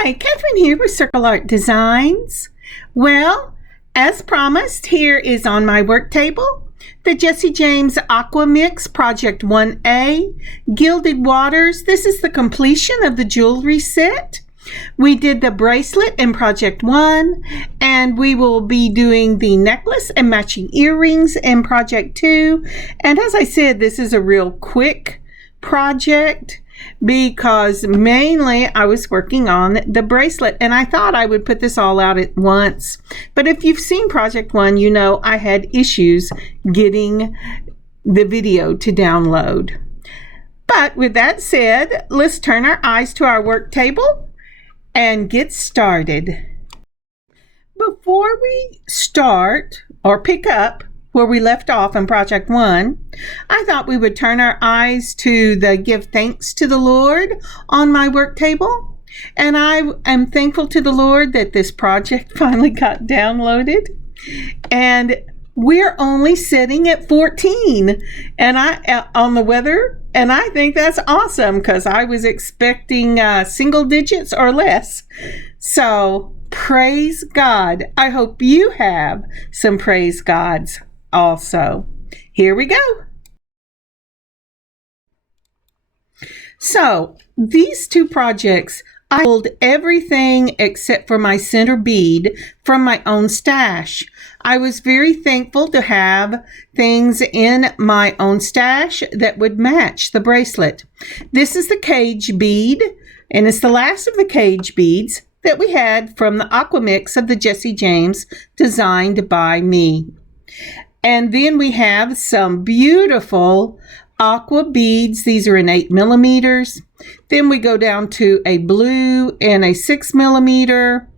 Hi, Kathryn here with Circle Art Designs. Well, as promised, here is on my work table the Jesse James Aqua Mix Project 1A, Gilded Waters. This is the completion of the jewelry set. We did the bracelet in Project 1, and we will be doing the necklace and matching earrings in Project 2. And as I said, this is a real quick project because mainly I was working on the bracelet, and I thought I would put this all out at once. But if you've seen Project 1, you know I had issues getting the video to download. But with that said, let's turn our eyes to our work table and get started. Before we start or pick up where we left off in Project 1, I thought we would turn our eyes to the Give Thanks to the Lord on my work table. And I am thankful to the Lord that this project finally got downloaded. And we're only sitting at 14 and on the weather, and I think that's awesome because I was expecting single digits or less. So praise God. I hope you have some praise gods also. Here we go. So these two projects, I pulled everything except for my center bead from my own stash. I was very thankful to have things in my own stash that would match the bracelet. This is the cage bead, and it's the last of the cage beads that we had from the Aqua Mix of the Jesse James, designed by me. And then we have some beautiful aqua beads. These are in 8 millimeters. Then we go down to a blue and a 6 millimeter.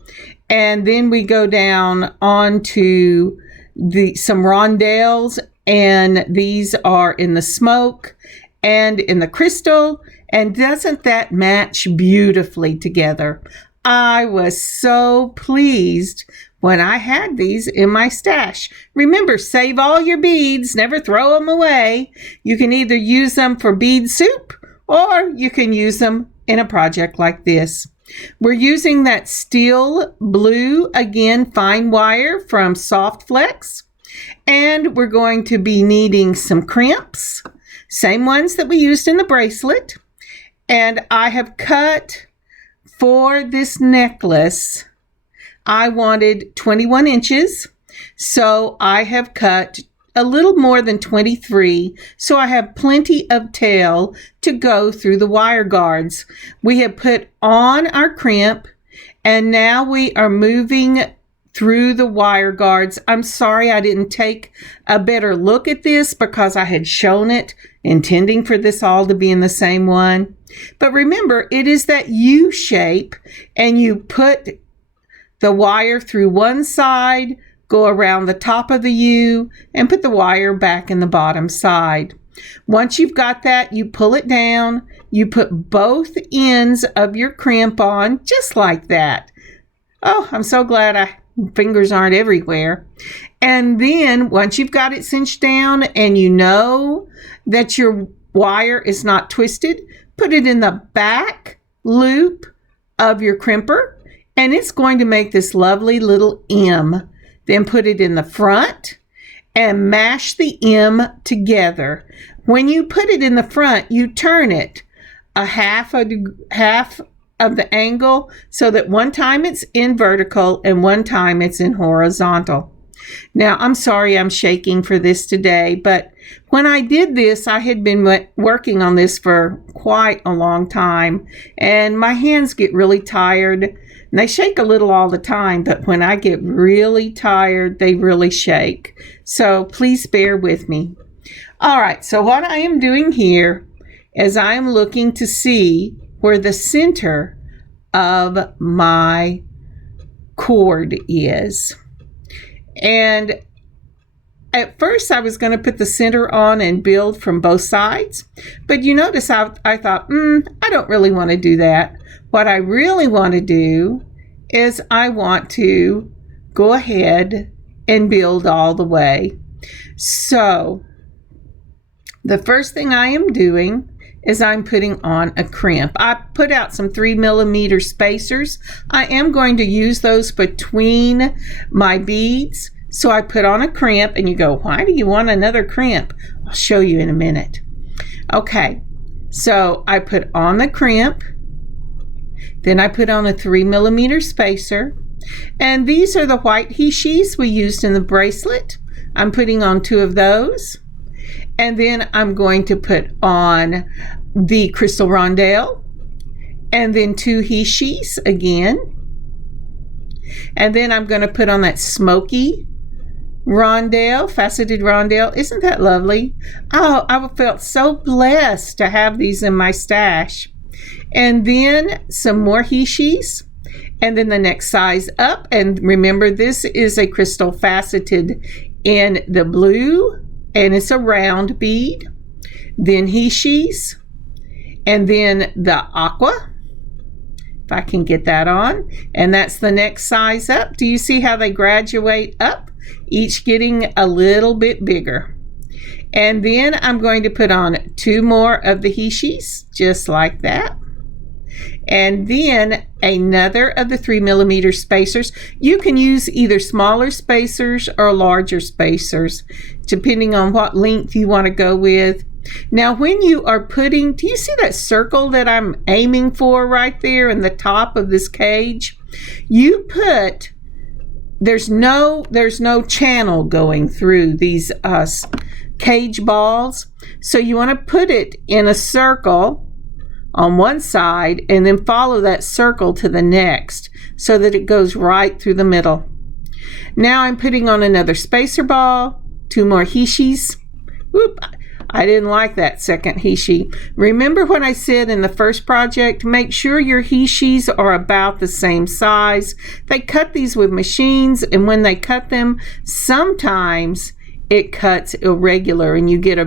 And then we go down onto some rondelles. And these are in the smoke and in the crystal. And doesn't that match beautifully together? I was so pleased when I had these in my stash. Remember, save all your beads, never throw them away. You can either use them for bead soup or you can use them in a project like this. We're using that steel blue, again, fine wire from Snowflakes. And we're going to be needing some crimps, same ones that we used in the bracelet. And I have cut for this necklace, I wanted 21 inches, so I have cut a little more than 23, so I have plenty of tail to go through the wire guards. We have put on our crimp, and now we are moving through the wire guards. I'm sorry I didn't take a better look at this because I had shown it, intending for this all to be in the same one. But remember, it is that U shape, and you put the wire through one side, go around the top of the U, and put the wire back in the bottom side. Once you've got that, you pull it down, you put both ends of your crimp on, just like that. Oh, I'm so glad my fingers aren't everywhere. And then once you've got it cinched down and you know that your wire is not twisted, put it in the back loop of your crimper, and it's going to make this lovely little M. Then put it in the front and mash the M together. When you put it in the front, you turn it a half of the angle so that one time it's in vertical and one time it's in horizontal. Now, I'm sorry I'm shaking for this today, but when I did this, I had been working on this for quite a long time, and my hands get really tired, and they shake a little all the time, but when I get really tired, they really shake. So please bear with me. All right, so what I am doing here is I am looking to see where the center of my cord is. And at first I was going to put the center on and build from both sides, but you notice I thought, I don't really want to do that. What I really want to do is I want to go ahead and build all the way. So the first thing I am doing is I'm putting on a crimp. I put out some 3mm spacers. I am going to use those between my beads. So I put on a crimp, and you go, why do you want another crimp? I'll show you in a minute. Okay, so I put on the crimp, then I put on a 3mm spacer, and these are the white hishis we used in the bracelet. I'm putting on 2 of those. And then I'm going to put on the crystal rondelle, and then 2 hishis again. And then I'm going to put on that smoky rondelle, faceted rondelle. Isn't that lovely? Oh, I felt so blessed to have these in my stash. And then some more hishis, and then the next size up. And remember, this is a crystal faceted in the blue, and it's a round bead. Then hishis, and then the aqua, if I can get that on, and that's the next size up. Do you see how they graduate up, each getting a little bit bigger? And then I'm going to put on 2 more of the hishis, just like that. And then another of the 3mm spacers. You can use either smaller spacers or larger spacers, depending on what length you want to go with. Now, when you are putting, do you see that circle that I'm aiming for right there in the top of this cage? You put, there's no channel going through these cage balls. So you want to put it in a circle on one side, and then follow that circle to the next so that it goes right through the middle. Now I'm putting on another spacer ball, 2 more hishis. Whoop, I didn't like that second hishi. Remember when I said in the first project, make sure your hishis are about the same size. They cut these with machines, and when they cut them, sometimes it cuts irregular and you get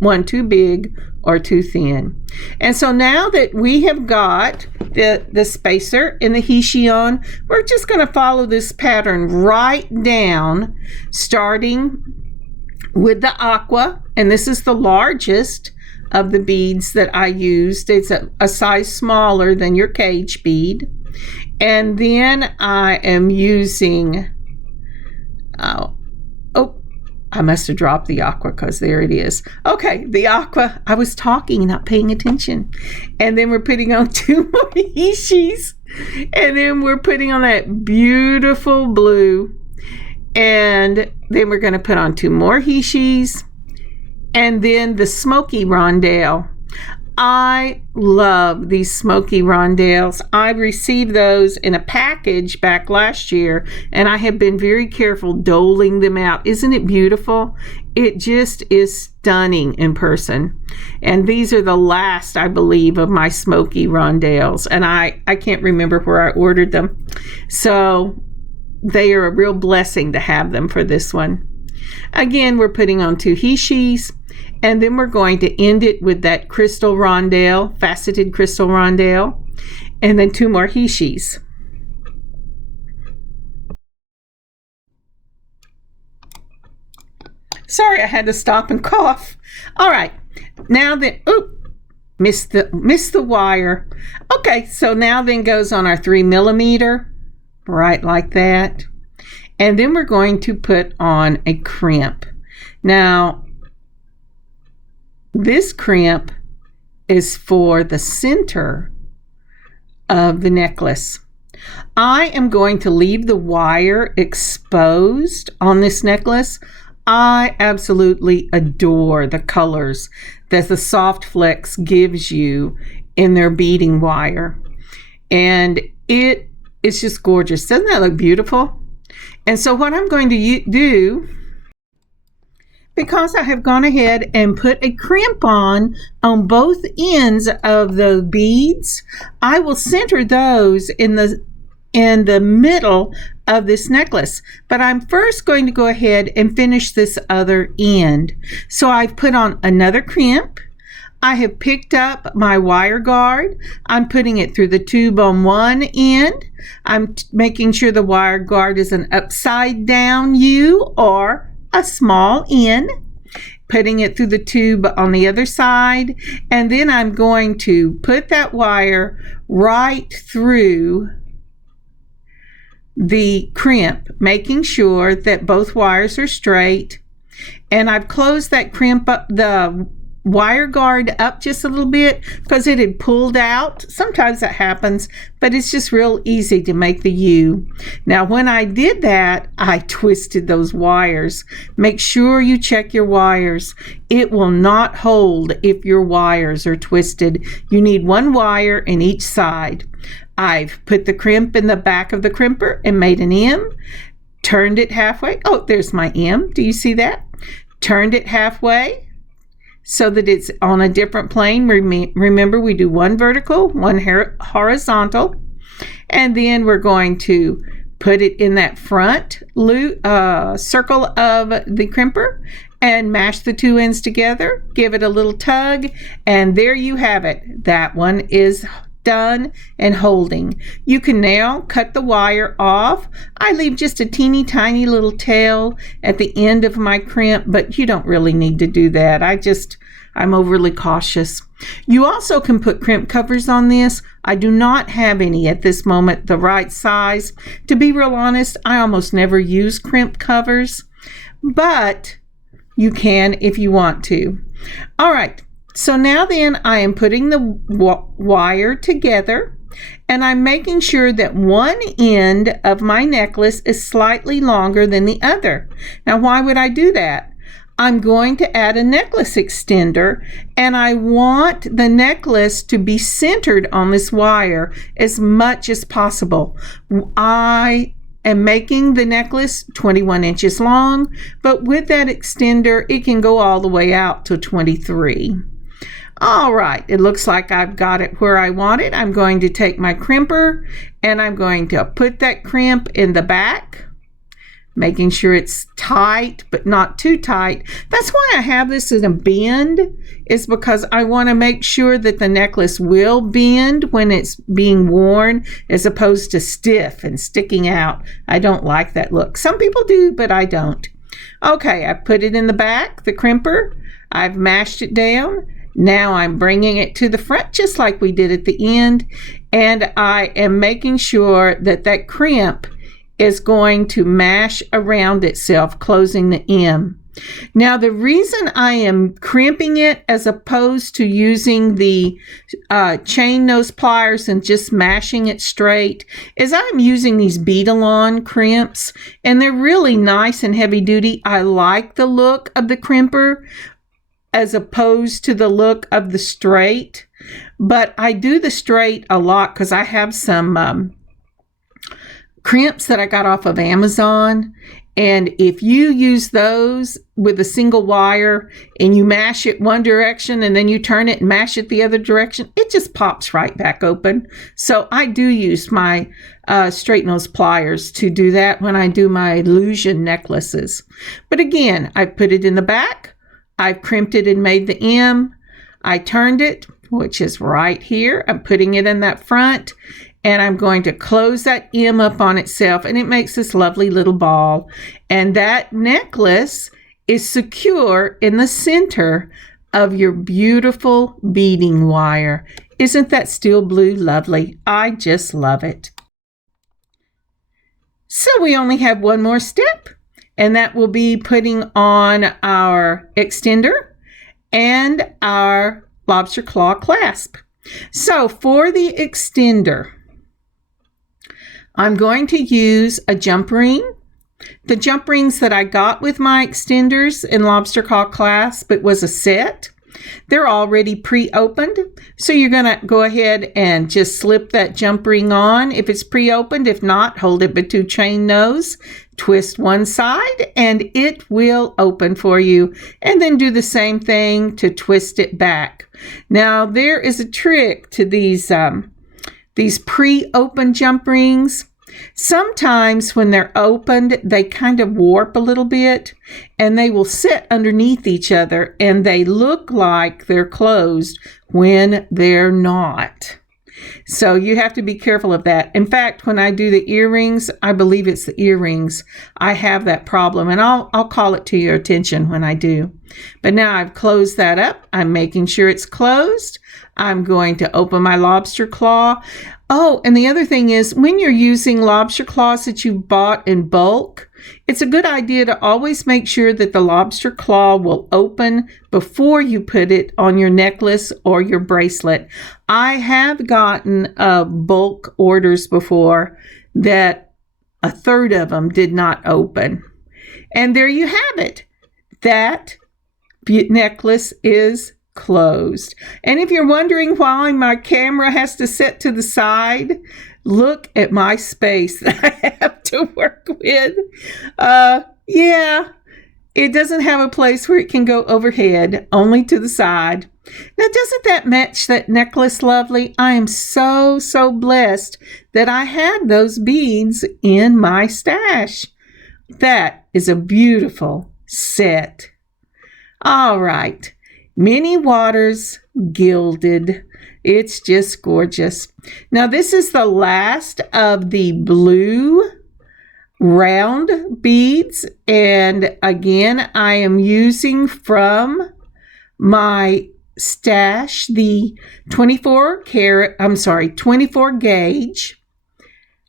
one too big or too thin. And so now that we have got the spacer and the hishi on, we're just going to follow this pattern right down, starting with the aqua, and this is the largest of the beads that I used. It's a size smaller than your cage bead. And then I am using I must have dropped the aqua because there it is. Okay, the aqua. I was talking, not paying attention. And then we're putting on 2 more hishis. And then we're putting on that beautiful blue. And then we're going to put on 2 more hishis. And then the smoky rondelle. I love these smoky rondelles. I received those in a package back last year, and I have been very careful doling them out. Isn't it beautiful? It just is stunning in person. And these are the last, I believe, of my smoky rondelles, and I can't remember where I ordered them. So they are a real blessing to have them for this one. Again, we're putting on 2 hishis. And then we're going to end it with that crystal rondelle, faceted crystal rondelle, and then 2 more hishis. Sorry, I had to stop and cough. All right, now then, missed the wire. Okay, so now then goes on our 3mm, right like that. And then we're going to put on a crimp. Now, this crimp is for the center of the necklace. I am going to leave the wire exposed on this necklace. I absolutely adore the colors that the Snowflakes gives you in their beading wire. And it is just gorgeous. Doesn't that look beautiful? And so what I'm going to do, because I have gone ahead and put a crimp on both ends of the beads, I will center those in the middle of this necklace. But I'm first going to go ahead and finish this other end. So I've put on another crimp. I have picked up my wire guard. I'm putting it through the tube on one end. I'm making sure the wire guard is an upside down U or a small N. putting it through the tube on the other side, and then I'm going to put that wire right through the crimp, making sure that both wires are straight. And I've closed that crimp up, the wire guard up just a little bit because it had pulled out. Sometimes that happens, but it's just real easy to make the U. Now when I did that, I twisted those wires. Make sure you check your wires. It will not hold if your wires are twisted. You need one wire in each side. I've put the crimp in the back of the crimper and made an M, turned it halfway. Oh, there's my M. Do you see that? Turned it halfway so that it's on a different plane. Remember, we do one vertical, one horizontal, and then we're going to put it in that front circle of the crimper and mash the two ends together, give it a little tug, and there you have it. That one is done and holding. You can now cut the wire off. I leave just a teeny tiny little tail at the end of my crimp, but you don't really need to do that. I'm overly cautious. You also can put crimp covers on this. I do not have any at this moment the right size. To be real honest, I almost never use crimp covers, but you can if you want to. All right. So now then I am putting the wire together, and I'm making sure that one end of my necklace is slightly longer than the other. Now why would I do that? I'm going to add a necklace extender, and I want the necklace to be centered on this wire as much as possible. I am making the necklace 21 inches long, but with that extender it can go all the way out to 23. All right, it looks like I've got it where I want it. I'm going to take my crimper and I'm going to put that crimp in the back, making sure it's tight but not too tight. That's why I have this in a bend, is because I want to make sure that the necklace will bend when it's being worn as opposed to stiff and sticking out. I don't like that look. Some people do, but I don't. Okay, I've put it in the back, the crimper. I've mashed it down. Now I'm bringing it to the front just like we did at the end, and I am making sure that that crimp is going to mash around itself, closing the M. Now the reason I am crimping it as opposed to using the chain nose pliers and just mashing it straight is I'm using these bead-along crimps, and they're really nice and heavy duty. I like the look of the crimper as opposed to the look of the straight, but I do the straight a lot because I have some crimps that I got off of Amazon, and if you use those with a single wire and you mash it one direction and then you turn it and mash it the other direction, it just pops right back open. So I do use my straight nose pliers to do that when I do my illusion necklaces. But again, I put it in the back. I've crimped it and made the M. I turned it, which is right here. I'm putting it in that front, and I'm going to close that M up on itself, and it makes this lovely little ball. And that necklace is secure in the center of your beautiful beading wire. Isn't that steel blue lovely? I just love it. So we only have one more step, and that will be putting on our extender and our lobster claw clasp. So for the extender, I'm going to use a jump ring. The jump rings that I got with my extenders and lobster claw clasp, it was a set. They're already pre-opened, so you're going to go ahead and just slip that jump ring on if it's pre-opened. If not, hold it between chain nose, twist one side, and it will open for you. And then do the same thing to twist it back. Now, there is a trick to these pre-opened jump rings. Sometimes when they're opened, they kind of warp a little bit, and they will sit underneath each other, and they look like they're closed when they're not. So you have to be careful of that. In fact, when I do the earrings, I believe it's the earrings, I have that problem, and I'll call it to your attention when I do. But now I've closed that up. I'm making sure it's closed. I'm going to open my lobster claw. Oh, and the other thing is, when you're using lobster claws that you bought in bulk, it's a good idea to always make sure that the lobster claw will open before you put it on your necklace or your bracelet. I have gotten bulk orders before that a third of them did not open. And there you have it. That necklace is closed. And if you're wondering why my camera has to sit to the side, look at my space that I have to work with. Yeah, it doesn't have a place where it can go overhead, only to the side. Now, doesn't that match that necklace lovely? I am so blessed that I had those beads in my stash. That is a beautiful set. All right. Many Waters Gilded. It's just gorgeous. Now, this is the last of the blue round beads. And again, I am using from my stash the 24 gauge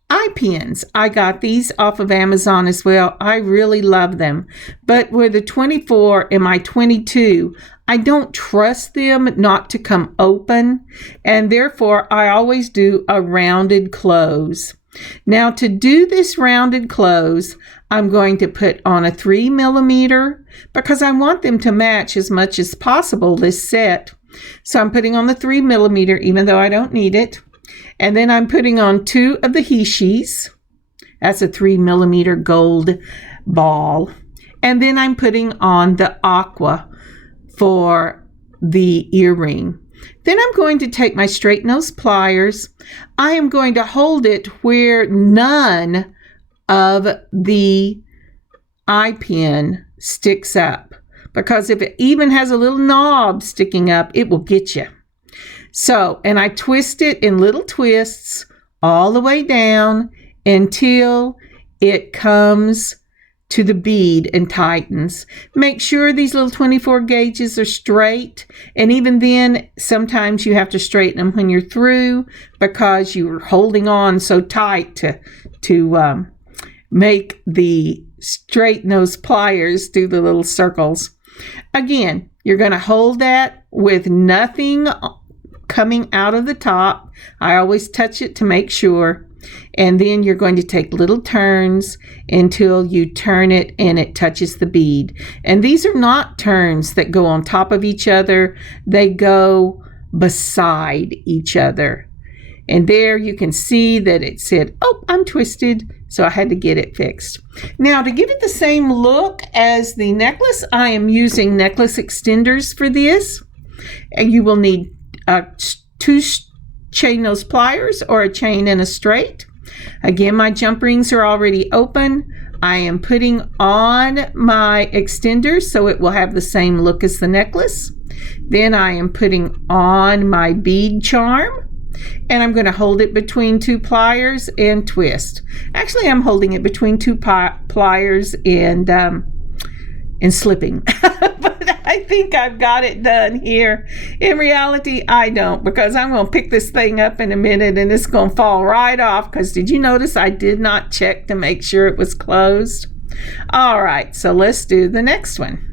eye pins. I got these off of Amazon as well. I really love them. But with the 24 and my 22, I don't trust them not to come open, and therefore I always do a rounded close. Now, to do this rounded close, I'm going to put on a 3 millimeter because I want them to match as much as possible this set. So I'm putting on the 3 millimeter even though I don't need it. And then I'm putting on 2 of the Hishis. That's a 3 millimeter gold ball. And then I'm putting on the Aqua for the earring. Then I'm going to take my straight nose pliers. I am going to hold it where none of the eye pin sticks up, because if it even has a little knob sticking up, it will get you. So, and I twist it in little twists all the way down until it comes to the bead and tightens. Make sure these little 24 gauges are straight, and even then sometimes you have to straighten them when you're through because you're holding on so tight to make the straight nose pliers do the little circles. Again, you're going to hold that with nothing coming out of the top. I always touch it to make sure. And then you're going to take little turns until you turn it and it touches the bead. And these are not turns that go on top of each other. They go beside each other. And there you can see that it said, oh, I'm twisted. So I had to get it fixed. Now, to give it the same look as the necklace, I am using necklace extenders for this. And you will need 2 chain nose pliers or a chain and a straight. Again, my jump rings are already open. I am putting on my extenders so it will have the same look as the necklace. Then I am putting on my bead charm, and I'm going to hold it between 2 pliers and twist. Actually, I'm holding it between 2 pliers and slipping. But I think I've got it done here. In reality, I don't, because I'm going to pick this thing up in a minute and it's going to fall right off, because did you notice I did not check to make sure it was closed? All right, so let's do the next one.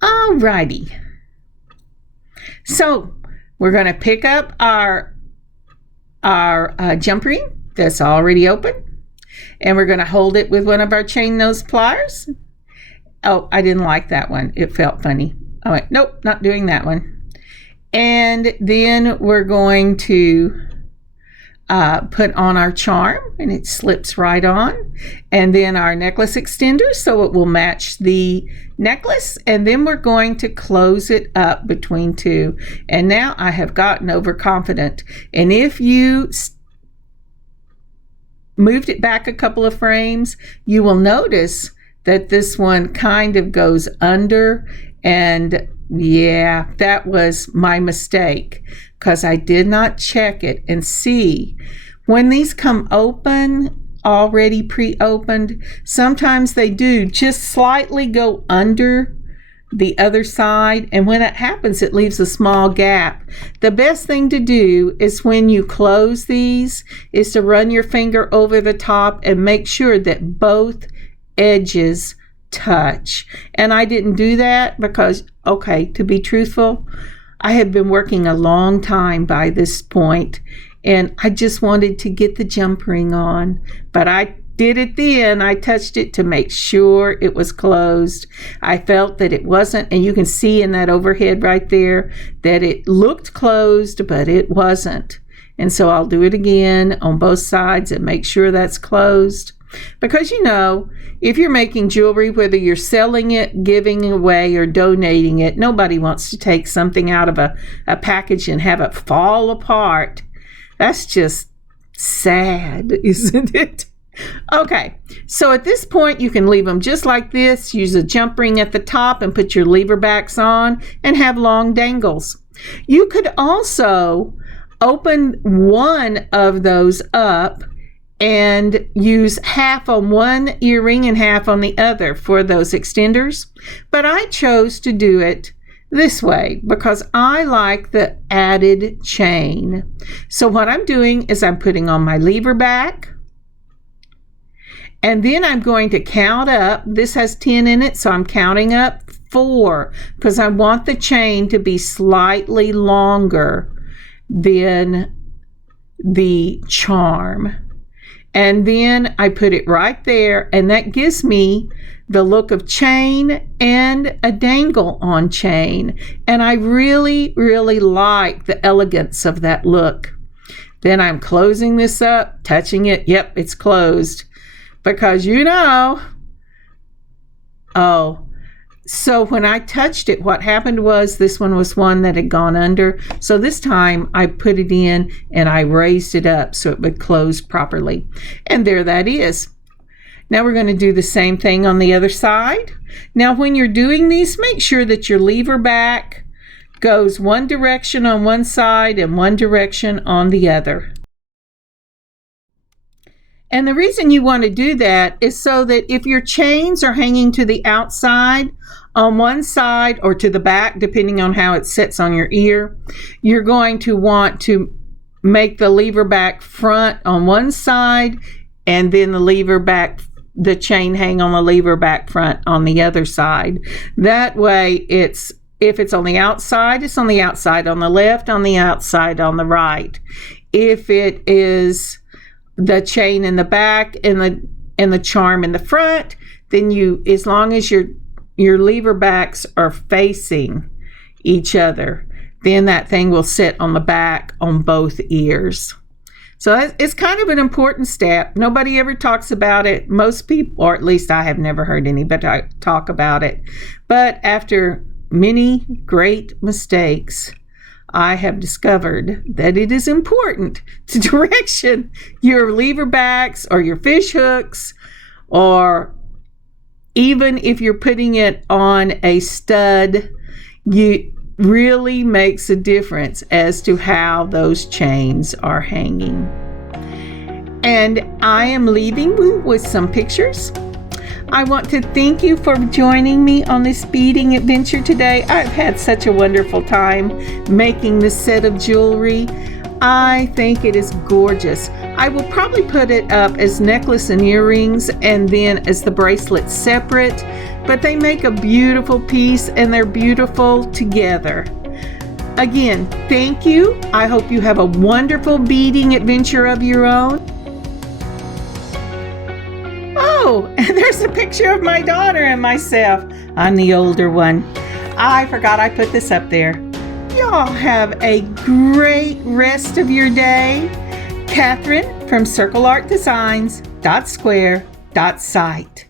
All righty. So we're going to pick up our jump ring that's already open, and we're going to hold it with one of our chain nose pliers. Oh, I didn't like that one. It felt funny. I went, nope, not doing that one. And then we're going to put on our charm, and it slips right on. And then our necklace extender, so it will match the necklace. And then we're going to close it up between 2. And now I have gotten overconfident. And if you moved it back a couple of frames, you will notice that this one kind of goes under And yeah, that was my mistake because I did not check it and see. When these come open, already pre-opened, sometimes they do just slightly go under the other side, and when that happens, it leaves a small gap. The best thing to do is when you close these is to run your finger over the top and make sure that both edges touch. And I didn't do that because, okay, to be truthful, I had been working a long time by this point, and I just wanted to get the jump ring on, but I did it then. I touched it to make sure it was closed. I felt that it wasn't, and you can see in that overhead right there that it looked closed, but it wasn't. And so I'll do it again on both sides and make sure that's closed. Because, you know, if you're making jewelry, whether you're selling it, giving away, or donating it, nobody wants to take something out of a package and have it fall apart. That's just sad, isn't it? Okay, so at this point you can leave them just like this. Use a jump ring at the top and put your lever backs on and have long dangles. You could also open one of those up and use half on one earring and half on the other for those extenders. But I chose to do it this way because I like the added chain. So what I'm doing is I'm putting on my lever back, and then I'm going to count up. This has 10 in it, so I'm counting up 4 because I want the chain to be slightly longer than the charm. And then I put it right there, and that gives me the look of chain and a dangle on chain. And I really, really like the elegance of that look. Then I'm closing this up, touching it. Yep, it's closed. Because so when I touched it, what happened was this one was one that had gone under. So this time I put it in and I raised it up so it would close properly. And there that is. Now we're going to do the same thing on the other side. Now when you're doing these, make sure that your lever back goes one direction on one side and one direction on the other. And the reason you want to do that is so that if your chains are hanging to the outside on one side or to the back, depending on how it sits on your ear, you're going to want to make the lever back front on one side and then the chain hang on the lever back front on the other side. That way if it's on the outside, it's on the outside on the left, on the outside on the right. If it is the chain in the back and the charm in the front, then as long as your lever backs are facing each other, then that thing will sit on the back on both ears. So it's kind of an important step. Nobody ever talks about it. Most people, or at least I have never heard anybody talk about it. But after many great mistakes, I have discovered that it is important to direction your lever backs or your fish hooks, or even if you're putting it on a stud, it really makes a difference as to how those chains are hanging. And I am leaving you with some pictures. I want to thank you for joining me on this beading adventure today. I've had such a wonderful time making this set of jewelry. I think it is gorgeous. I will probably put it up as necklace and earrings and then as the bracelet separate, but they make a beautiful piece and they're beautiful together. Again, thank you. I hope you have a wonderful beading adventure of your own. Oh, and there's a picture of my daughter and myself. I'm the older one. I forgot I put this up there. Y'all have a great rest of your day. Kathryn from circleartdesigns.square.site.